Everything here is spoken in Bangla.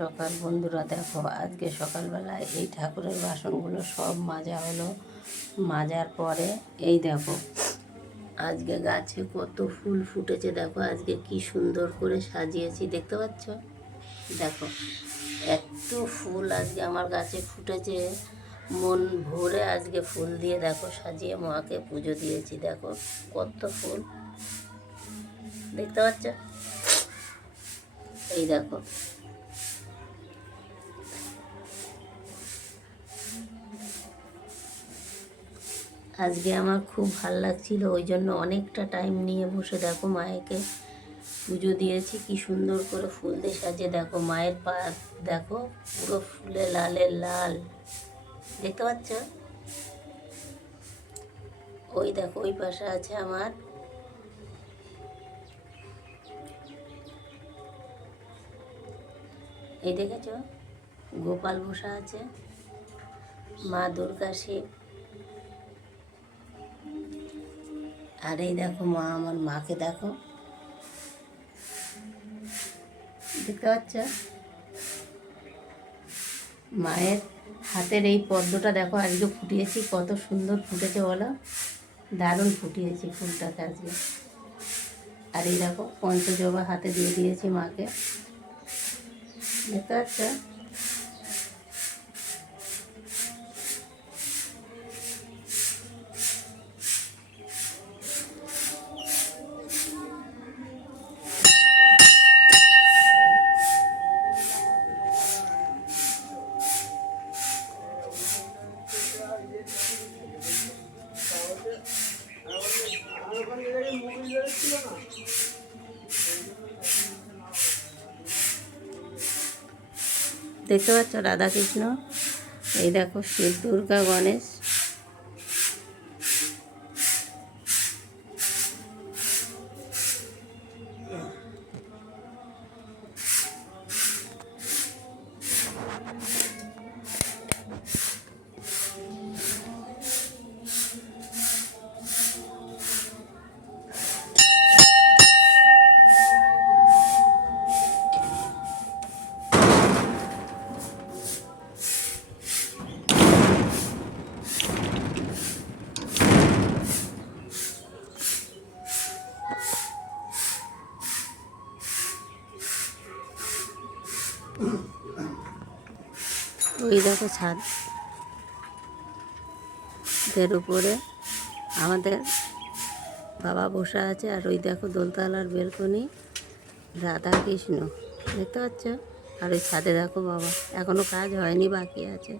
সকাল বন্ধুরা। দেখো আজকে সকালবেলায় এই ঠাকুরের বাসনগুলো সব মাজা হলো। মাজার পরে এই দেখো আজকে গাছে কত ফুল ফুটেছে। দেখো আজকে কি সুন্দর করে সাজিয়েছি, দেখতে পাচ্ছ? দেখো এত ফুল আজকে আমার গাছে ফুটেছে, মন ভরে আজকে ফুল দিয়ে দেখো সাজিয়ে মাকে পুজো দিয়েছি। দেখো কত ফুল, দেখতে পাচ্ছ? এই দেখো আজকে আমার খুব ভাল লাগছিল, ওই জন্য অনেকটা টাইম নিয়ে বসে দেখো মায়েকে পুজো দিয়েছি। কি সুন্দর করে ফুল দিয়ে সাজিয়ে দেখো মায়ের পা দেখো পুরো ফুলে লালের লাল, দেখতে পাচ্ছ? ওই দেখো ওই পাশে আছে আমার এই দেখেছ গোপাল বসা আছে, মা দুর্গা শিব। আর এই দেখো মা, আমার মাকে দেখো, দেখতে পাচ্ছ? মায়ের হাতের এই পদ্মটা দেখো আজকে ফুটিয়েছি, কত সুন্দর ফুটেছে বলো, দারুণ ফুটিয়েছি ফুলটাকে আজকে। আর এই দেখো পঞ্চজবা হাতে দিয়ে দিয়েছি মাকে, দেখতে পাচ্ছ? দেখতে পাচ্ছ রাধাকৃষ্ণ, এই দেখো শিব দুর্গা গণেশ। ওই দেখো ছাদের উপরে আমাদের বাবা বসা আছে, আর ওই দেখো দোলতলার বেলকনি রাধা কৃষ্ণ, দেখতে পাচ্ছ? আর ওই ছাদে দেখো বাবা, এখনো কাজ হয়নি, বাকি আছে।